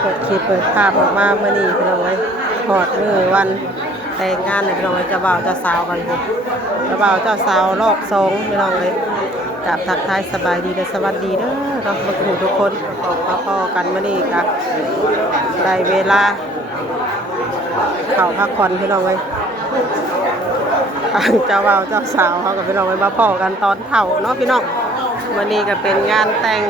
เปิดคลิปเปิดภาพออกมาเมื่อนี้พี่น้องเลยถอดมือวันแต่งงานเลยพี่น้องเลยเจ้าบ่าวเจ้าสาวกันอยู่เจ้าบ่าวเจ้าสาวรอบสองพี่น้องเลยกับทักทายสบายดีและสวัสดีเด้อเรามาคุยทุกคนมาพอกันเมื่อนี้กับได้เวลาเข่าพักผ่อนพี่น้องเลยเจ้าบ่าวเจ้าสาวเขากับพี่น้องเลยมาพอกันตอนเข่าเนาะพี่น้องวันนี้ก็เป็นงานแต่ง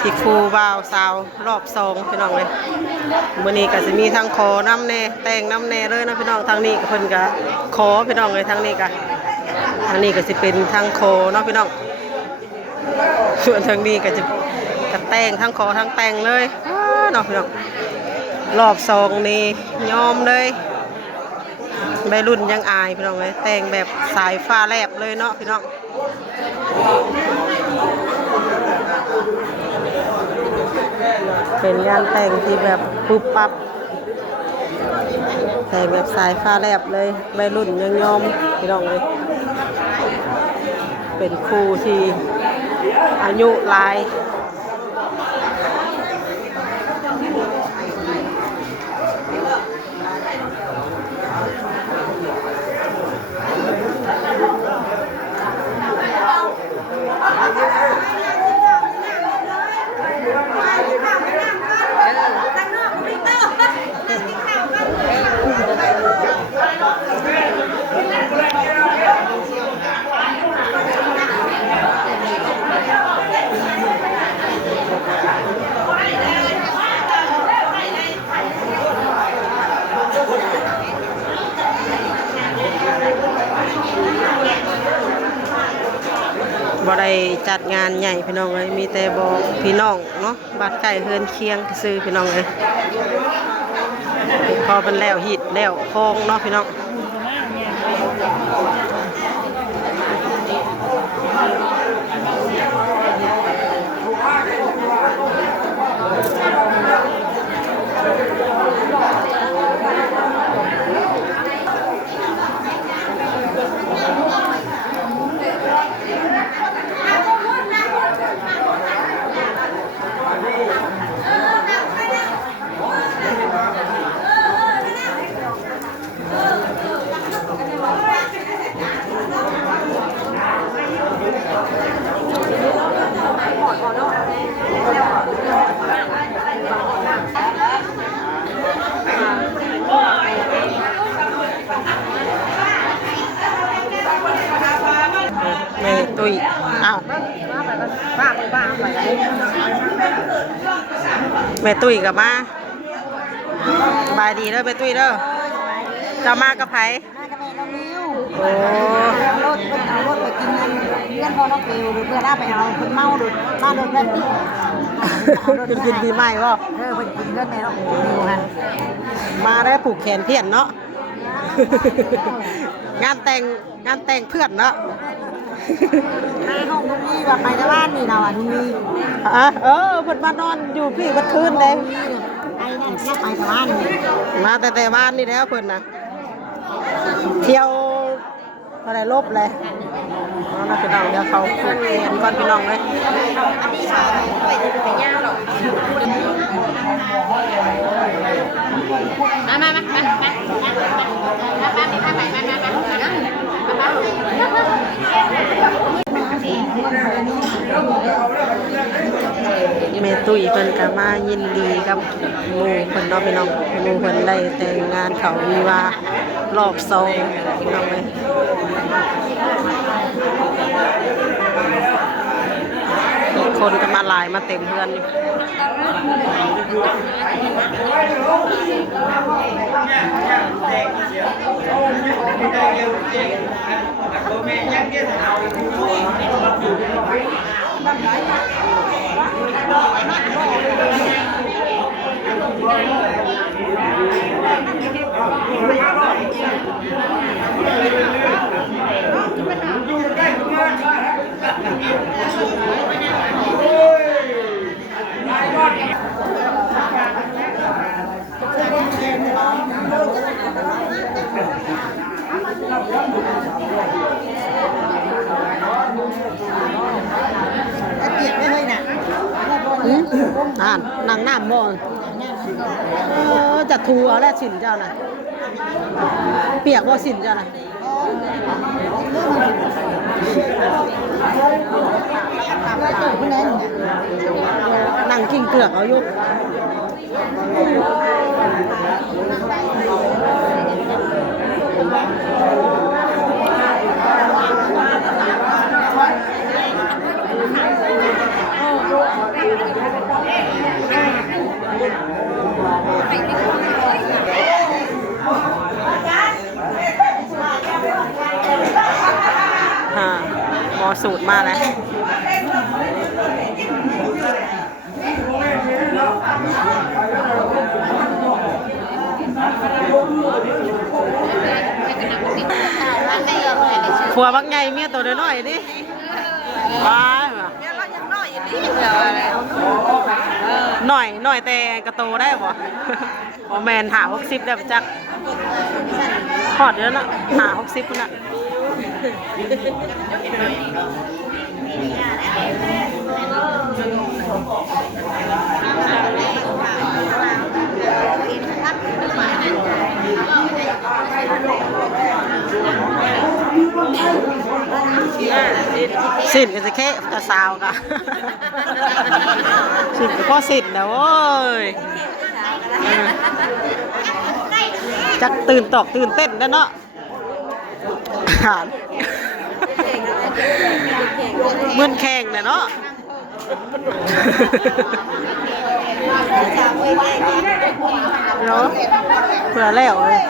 ที่ครูบ่าวสาวรอบสองพี่น้องเลยวันนี้ก็จะมีทั้งขอน้ำแน่แต่งน้ำแน่เลยนะพี่น้องทางนี้เพิ่นก็ขอพี่น้องเลยทางนี้ก็จะเป็นทางขอเนาะพี่น้องส่วนทางนี้ก็จะแต่งทั้งขอทั้งแต่งเลยเนาะพี่น้องรอบสองนี่ยอมเลยใบรุ่นยังอายพี่น้องเลยแต่งแบบสายฟ้าแลบเลยเนาะพี่น้องเป็นงานแต่งที่แบบปุ๊บปั๊บแต่งแบบสายฟ้าแลบเลยใบรุ่นยังยอมพี่น้องเลยเป็นครูที่อายุหลายบ่ได้จัดงานใหญ่พี่น้องเลยมีแต่บอกพี่น้องเนาะบ้านใกล้เฮือนเคียงซื้อพี่น้องเลยพอเป็นแล้วหิดแล้วโค้งเนาะพี่น้องแม่ตุ้ยอ้าวแม่ตุ้ยกับมาบายดีเด้อแม่ตุ้ยเด้อจะมากับไผโอ้เอารถไปกินเพื่อนพ่อน้องฟิวหรือเพื่อนไปเอาคนเมาหรือบ้านรถเล่นกินดีไหมวะเพิ่นกินเพื่อนแม่น้องฟิวฮันมาได้ผูกแขนเพี้ยนเนาะงานแต่งเพื่อนเนาะในห้องตรงนี้ว่าไปที่บ้านนี่เราอ่ะตรงนี้เพิ่นมานอนอยู่พี่บัดคืนเลยไอ้นั่นแค่ไปที่บ้านนี่มาแต่บ้านนี่แล้วเพิ่นนะเที่ยวอะไรลบเลยน้องพี่น้องเดี๋ยวเขาผูกแขนก่อนพี่น้องเลยแม่ตุ้ยเพิ่นก็มายินดีกับหมู่เพิ่นเนาะพี่น้องหมู่เพิ่นได้แต่งงานเขามีว่ารอบสองพี่น้องเลยคนก็มาหลายมาเต็มเพื่อนอยู่ นั่นนางน้ำบ่จะทูเอาแล้วสินเจ้าน่ะเปียกบ่สินเจ้าน่ะนั่งกิ้งเกือกเอาอยู่หมอสูตรมาแล้วผัวบักไงเมียตัวน้อยๆดิว้ายหน่อยแต่กระโตได้บ่บ่แมนหา60ได้จักฮอดเด้อเนาะหา60พุ่นน่ะสินก็จะแค่กระซาวกะสินก็พอสินนะโว้ยจักตื่นตอกตื่นเต้นแล้วเนาะเหมือนแข่งเนาะเนาะเผื่อแล้วเลย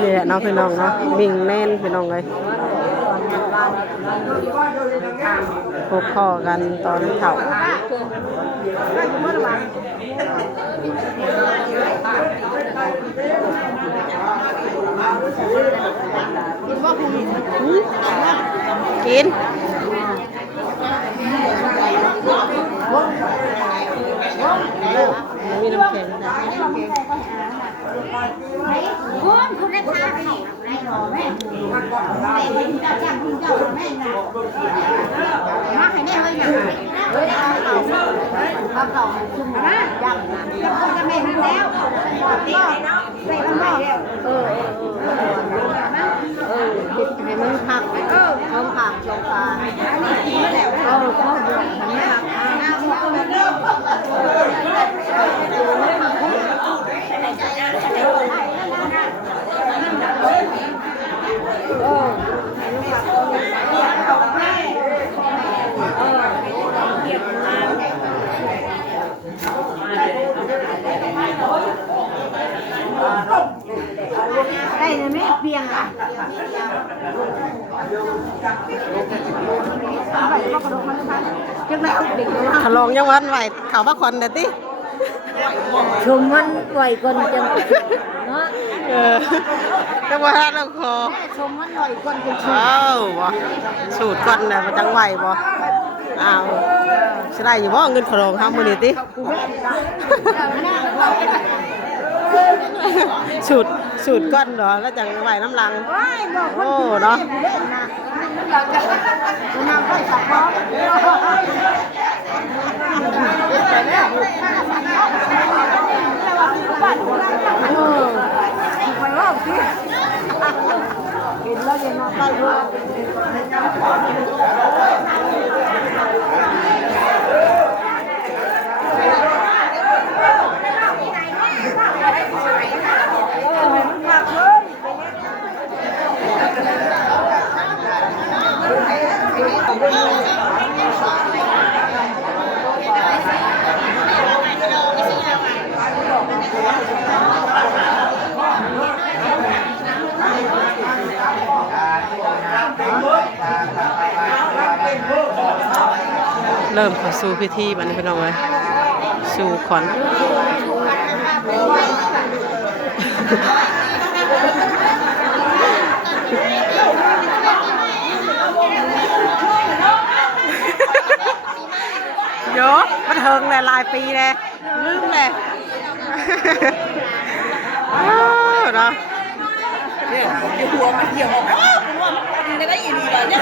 นี่แหละน้องพี่น้องเนาะบิ่งแน่นพี่น้องเลยพบพ่อกันตอนเถ่ากินมีน้ำแข็งนะคุณได้พาไปได้หรอแม่เจ้าจ้างคุณเจ้าแม่นะมาให้แม่เลยนะเอาต่อชุ่มนะยังจะพูดกับแม่ทันแล้วก็ใส่ลำบากให้มึงผักเอาผักลงปลาเขาดูมันผักได้เลยไหมเปียงอ่ะขลองยังวันไหวเขาพักคนเด็ดดิชมมันไหวคนจังเนาะจังหวะเราคอชมมันไหวคนจังบ่สูตรก่อนเนี่ยมันจังไหวบ่อ้าวสิได้อยู่บ่เงินขลองเฮามื้อนี้ติสูตรก้อนเหรอแล้วจังไหวน้ำลังโอ้เนาะน้ำค่อยสับพอไปว่าสิกินแล้วยังนอนใต้ด้วยเริ่มเข้าสู่พิธีบัดนี้พี่น้องเอ้ยสู่ขวัญโย มันเฮิงเลยหลายปีเลยลืมเลยเนาะ เนี่ยหัวมันเหี่ยวออกคุณว่ามันจะได้ยินดีเลยเนี่ย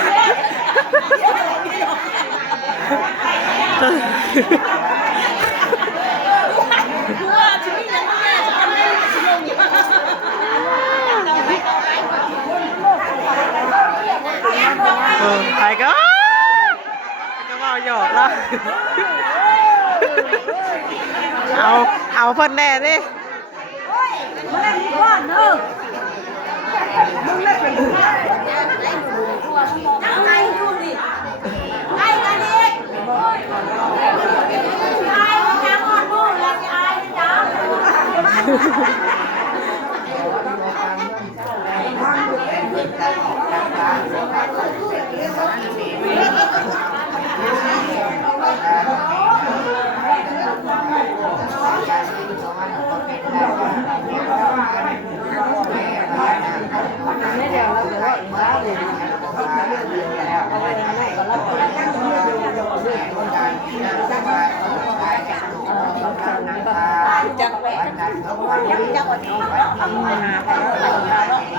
คือว่าชีวิตยังไม่แย่จะทำได้ชิลงอยู่ไปก็มาหยอกแล้วเอาเพิ่นแน่ดิ ว่าเนอะไอ้ดูดิไอ้กันดิไอ้จะหมดมูแล้วจะไอ้จ้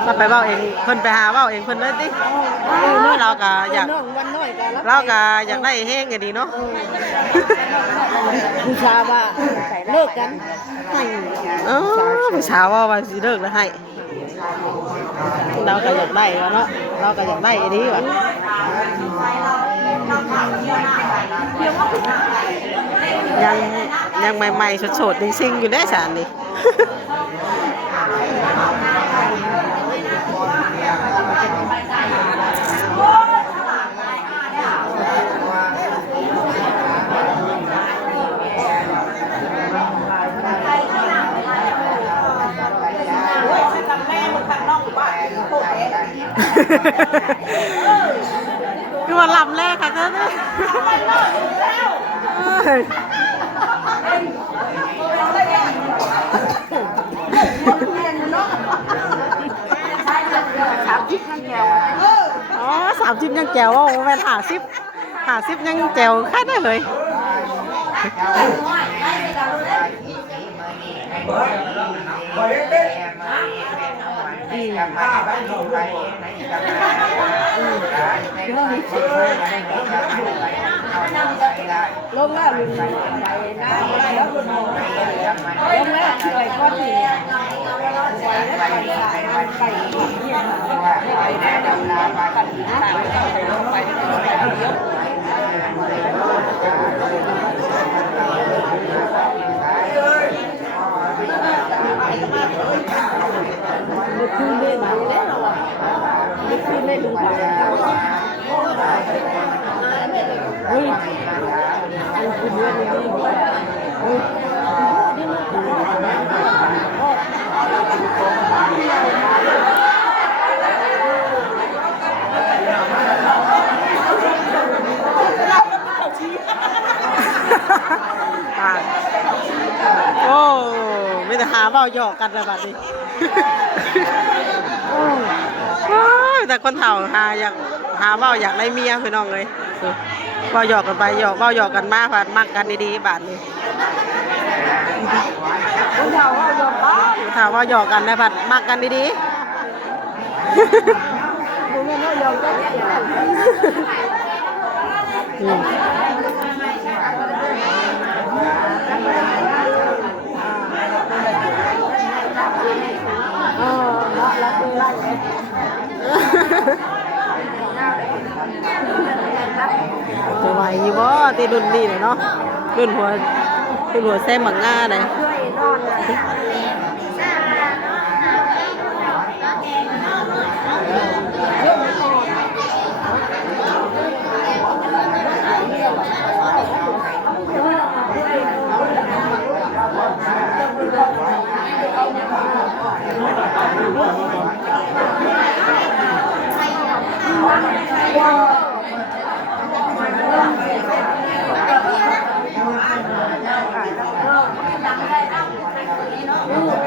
เราไปเว้าเองเพิ่นไปหาเว้าเองเพิ่นเลยดิเราก็อยากได้แห้งอย่างดีเนาะ ผู้ชายว่าเลิกกันให้ ผู้สาวว่าสิเลิกแล้วให้เราก็อยากได้วะเนาะเราก็อยากได้อันนี้วะยังใหม่ๆสดๆซิงๆอยู่ได้สารนี่ คือว่าลำแรกค่ะก็ได้อ๋อ30ยังแจ๋วว่าแม่น50ยังแจ๋วแค่ได้เลยลงแล้วไปน้ำอะไรแล้วลงแล้วไปก้อนหินไปคือเล่นแล้วเราอ่ะคือเล่นดูไปเฮ้ยอันคือเรื่องนี้เฮ้ยโอ้ไม่ได้หาเบ้าหยอกกันเลยแบบนี้แต่คนเฒ่าหาเบ้าอยากได้เมียพี่น้องเลยเบ้าหยอกกันไปเบ้าหยอกกันมาผ่านมักกันดีๆบาดนี้คนเฒ่าว่าหยอกบ้า ถามว่าหยอกกันได้ผัดมักกันดีๆ คุณแม่ว่าหยอกกันแล้วคือไล่จะไหวอยู่บ่ตีรุ่นนี้เลยเนาะรุ่นหัวแซมบังงาเลยำ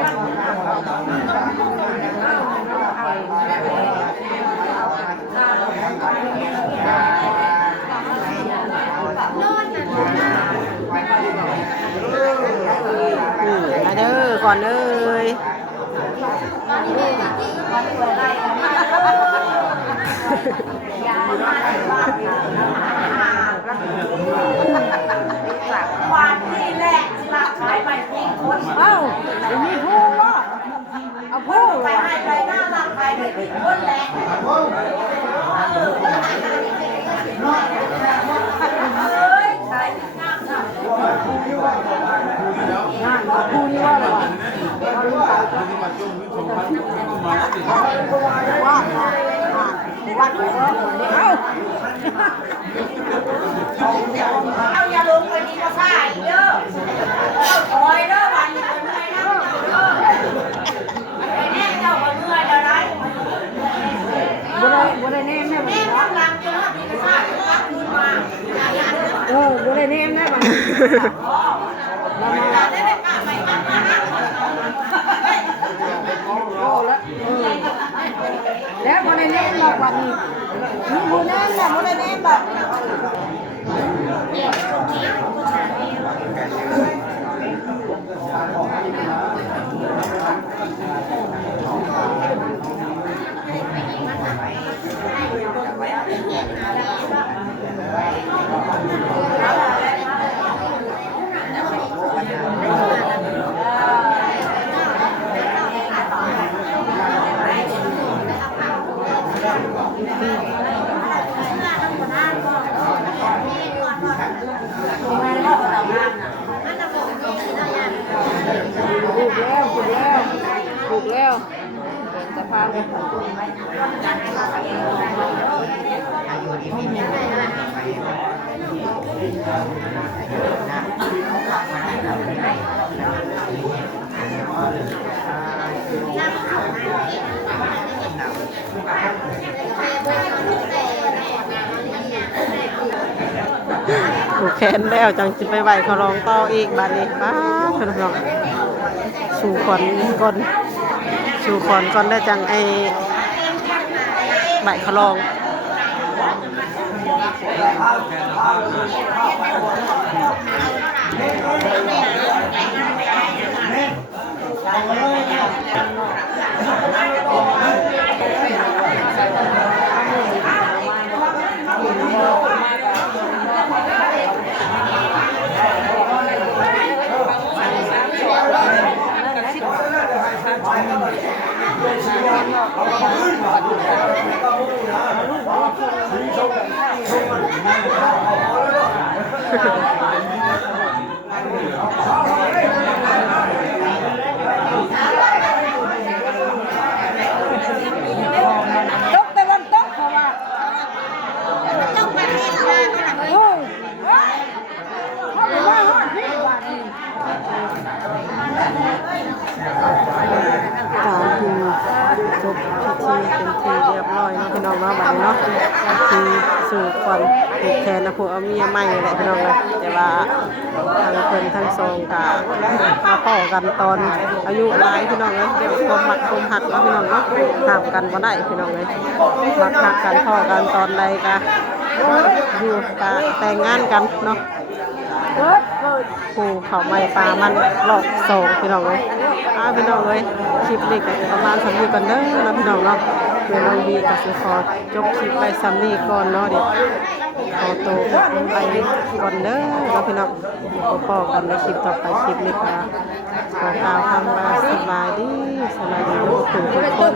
วันนี้แหละหลักขายไปทิ้งคน เอ้ามีผู้ว่าเอาผู้ ไปให้ไปหน้าหลักขายไปทิ้งคนแหละ งานผู้นี่ว่าอะไรว่าวัดเอ้า เอาอย่าลงไปดีกว่าซ่าอีกเด้อเอาถอยเด้อวันนี้เมื่อยนะไอ้แน่เจ้าก็เมื่อยแล้วไร บ่ได้แน่แม่ แม่กำลังจะรับดีกว่าซ่าจะรับคืนมา บ่ได้แน่แม่บัด ได้ไปป้าไปป้ามา แล้วบ่ได้แน่บอกว่านี่มีผู้แน่แต่บ่ได้แน่บอก ถูกแล้วจะพาไปผูกแขนแล้วจังสิไปไหวเขาร้องต่ออีกบัดนี้ป้าเพิ่นน้องสู่ขอนก่อนสู่ขอนก่อนได้จังไอ้ไหวเขาร้องตกแต่วันตกเพราะว่า ต้องไปเรียนมาขนาดนี้ เขาบอกว่าฮอดพี่ว่านี่ การคือจบพิธีเป็นทีเรียบร้อยเนาะพี่น้องเนาะบัดนี้เนาะคือสู่ขวัญผูกแขนนะพวกเอาเมียใหม่แหละพี่น้องเลยแต่ว่าทางเพิ่นทั้งสองกะมาพ่อกันตอนอายุหลายพี่น้องเลยเดี๋ยวความมักความหักเนาะพี่น้องเนาะห้ามกันบ่ได้พี่น้องเลยมักหักกันพ่อกันตอนใดกะอยู่กะแต่งงานกันเนาะ เกิด ปูเขาไม้ปลามันหลอกส่งพี่น้องเลยพี่น้องเลยคลิปนี้ก็ประมาณ3 นาทีกันเด้อนะพี่น้องเนาะเดี๋ยวน้องดีก็สิขอจบคลิปไปซ้ำนี้ก่อนเนาะเดี๋ยวขอตัวไปก่อนเด้อเนาะพี่น้องพบกันในคลิปต่อไปคลิปนี้ค่ะขอกล่าวคำว่าสบายดีทุกคน